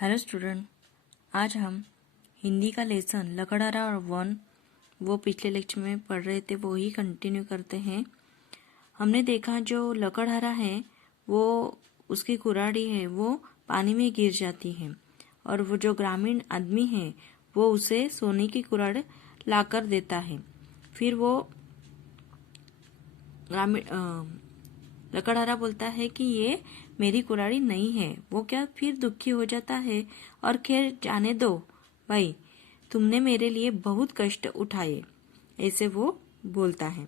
Hello student, आज हम हिंदी का लेसन लकड़हारा और वन वो पिछले लेक्चर में पढ़ रहे थे वो ही कंटिन्यू करते हैं। हमने देखा जो लकड़हारा है वो उसकी कुराड़ी है वो पानी में गिर जाती है और वो जो ग्रामीण आदमी है वो उसे सोने की कुराड़ लाकर देता है। फिर वो ग्रामीण लकड़हारा बोलता है कि ये मेरी कुराड़ी नहीं है। वो क्या फिर दुखी हो जाता है और खैर जाने दो भाई, तुमने मेरे लिए बहुत कष्ट उठाए, ऐसे वो बोलता है।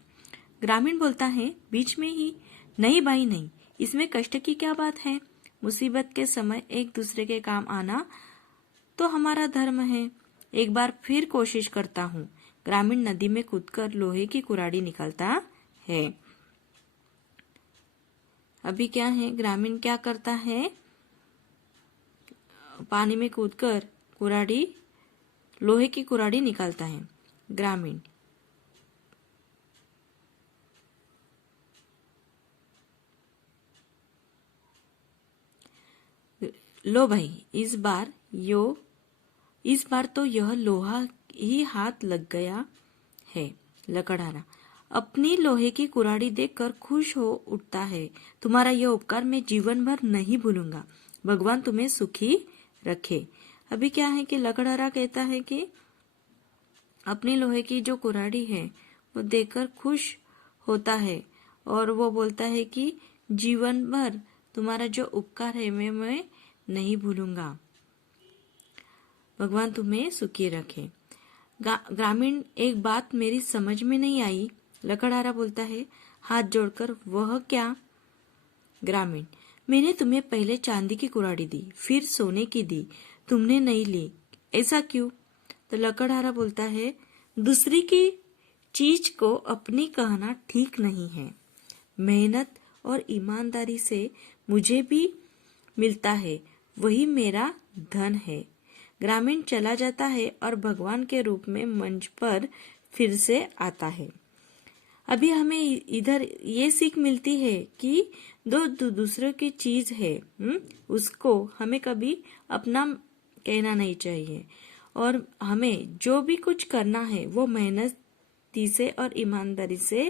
ग्रामीण बोलता है बीच में ही, नहीं भाई नहीं, इसमें कष्ट की क्या बात है। मुसीबत के समय एक दूसरे के काम आना तो हमारा धर्म है। एक बार फिर कोशिश करता हूँ। ग्रामीण नदी में कूदकर लोहे की कुराड़ी निकालता है। अभी क्या है, ग्रामीण क्या करता है, पानी में कूदकर कुराड़ी लोहे की कुराड़ी निकालता है। ग्रामीण लो भाई, इस बार तो यह लोहा ही हाथ लग गया है। लकड़हारा अपनी लोहे की कुराड़ी देखकर खुश हो उठता है। तुम्हारा यह उपकार मैं जीवन भर नहीं भूलूंगा। भगवान तुम्हें सुखी रखे। अभी क्या है कि लकड़हारा कहता है कि अपनी लोहे की जो कुराड़ी है वो देखकर खुश होता है और वो बोलता है कि जीवन भर तुम्हारा जो उपकार है मैं नहीं भूलूंगा। भगवान तुम्हें सुखी रखे। ग्रामीण एक बात मेरी समझ में नहीं आई। लकड़हारा बोलता है हाथ जोड़कर, वह क्या। ग्रामीण मैंने तुम्हें पहले चांदी की कुराड़ी दी, फिर सोने की दी, तुमने नहीं ली, ऐसा क्यों। तो लकड़हारा बोलता है दूसरी की चीज को अपनी कहना ठीक नहीं है। मेहनत और ईमानदारी से मुझे भी मिलता है, वही मेरा धन है। ग्रामीण चला जाता है और भगवान के रूप में मंच पर फिर से आता है। अभी हमें इधर ये सीख मिलती है कि दूसरों की चीज है, उसको हमें कभी अपना कहना नहीं चाहिए और हमें जो भी कुछ करना है वो मेहनती से और ईमानदारी से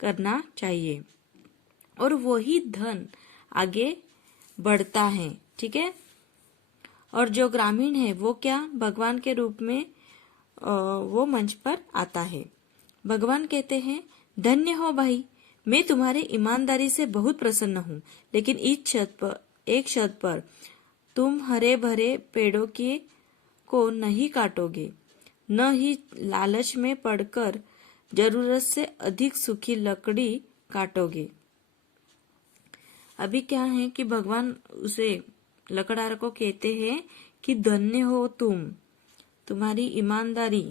करना चाहिए और वही धन आगे बढ़ता है। ठीक है। और जो ग्रामीण है वो क्या, भगवान के रूप में वो मंच पर आता है। भगवान कहते हैं धन्य हो भाई, मैं तुम्हारी ईमानदारी से बहुत प्रसन्न हूँ, लेकिन एक शर्त पर तुम हरे भरे पेड़ों की को नहीं काटोगे, न ही लालच में पड़कर जरूरत से अधिक सूखी लकड़ी काटोगे। अभी क्या है कि भगवान उसे लकड़हारा को कहते हैं कि धन्य हो तुम्हारी ईमानदारी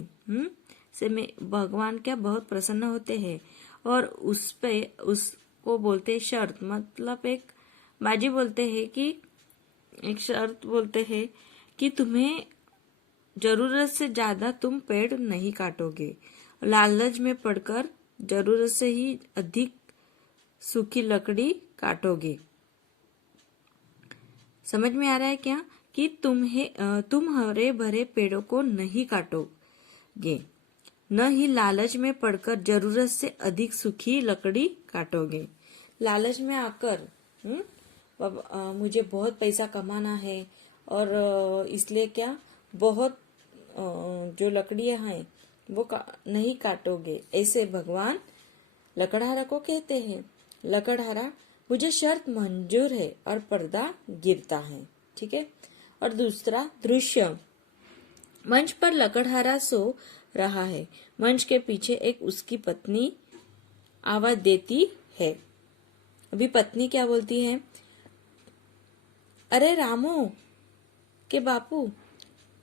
से मैं भगवान क्या बहुत प्रसन्न होते हैं और उसको बोलते शर्त, मतलब एक बाजी बोलते हैं कि एक शर्त बोलते हैं कि तुम्हें जरूरत से ज्यादा तुम पेड़ नहीं काटोगे, लालच में पड़कर जरूरत से ही अधिक सूखी लकड़ी काटोगे। समझ में आ रहा है क्या कि तुम हरे भरे पेड़ों को नहीं काटोगे, न ही लालच में पड़कर जरूरत से अधिक सूखी लकड़ी काटोगे। लालच में आकर मुझे बहुत पैसा कमाना है और इसलिए क्या बहुत जो लकड़ियां हैं वो नहीं काटोगे, ऐसे भगवान लकड़हारा को कहते हैं। लकड़हारा मुझे शर्त मंजूर है और पर्दा गिरता है। ठीक है। और दूसरा दृश्य, मंच पर लकड़हारा सो रहा है। मंच के पीछे एक उसकी पत्नी आवाज देती है। अभी पत्नी क्या बोलती है, अरे रामू के बापू,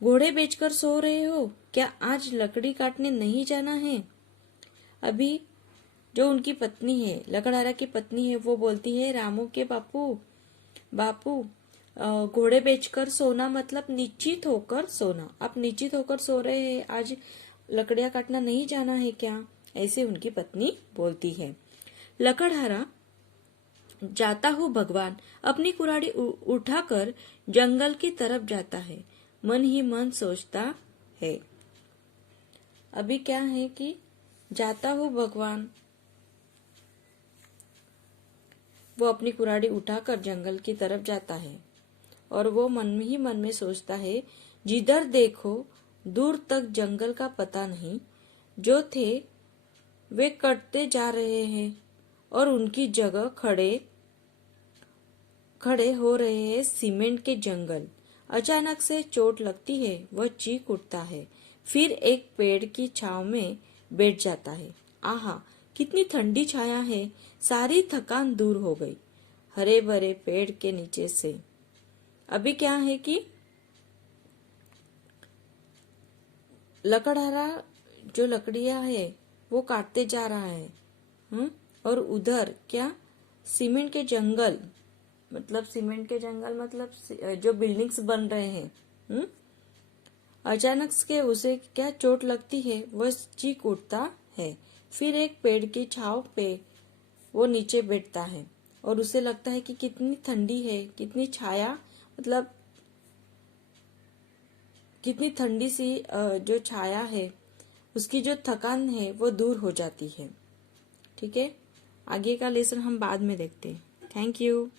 घोड़े बेचकर सो रहे हो क्या, आज लकड़ी काटने नहीं जाना है। अभी जो उनकी पत्नी है, लकड़हारा की पत्नी है, वो बोलती है रामू के बापू घोड़े बेचकर सोना मतलब निश्चित होकर सोना। आप निश्चित होकर सो रहे हैं, आज लकड़ियां काटना नहीं जाना है क्या, ऐसे उनकी पत्नी बोलती है। लकड़हारा जाता हूँ भगवान अपनी कुराड़ी उठाकर जंगल की तरफ जाता है, मन ही मन सोचता है। अभी क्या है कि जाता हूँ भगवान, वो अपनी कुराड़ी उठाकर जंगल की तरफ जाता है और वो मन ही मन में सोचता है, जिधर देखो दूर तक जंगल का पता नहीं, जो थे वे कटते जा रहे हैं और उनकी जगह खड़े हो रहे हैं सीमेंट के जंगल। अचानक से चोट लगती है, वह चीख उठता है, फिर एक पेड़ की छांव में बैठ जाता है। आहा, कितनी ठंडी छाया है, सारी थकान दूर हो गई हरे भरे पेड़ के नीचे से। अभी क्या है कि लकड़हारा जो लकड़ियां है वो काटते जा रहा है। और उधर क्या सीमेंट के जंगल, मतलब सीमेंट के जंगल मतलब जो बिल्डिंग्स बन रहे हैं। अचानक से उसे क्या चोट लगती है, वह चीख उठता है, फिर एक पेड़ की छांव पे वो नीचे बैठता है और उसे लगता है कि कितनी ठंडी है, कितनी छाया, मतलब कितनी ठंडी सी जो छाया है, उसकी जो थकान है वो दूर हो जाती है। ठीक है, आगे का लेसन हम बाद में देखते हैं। Thank you.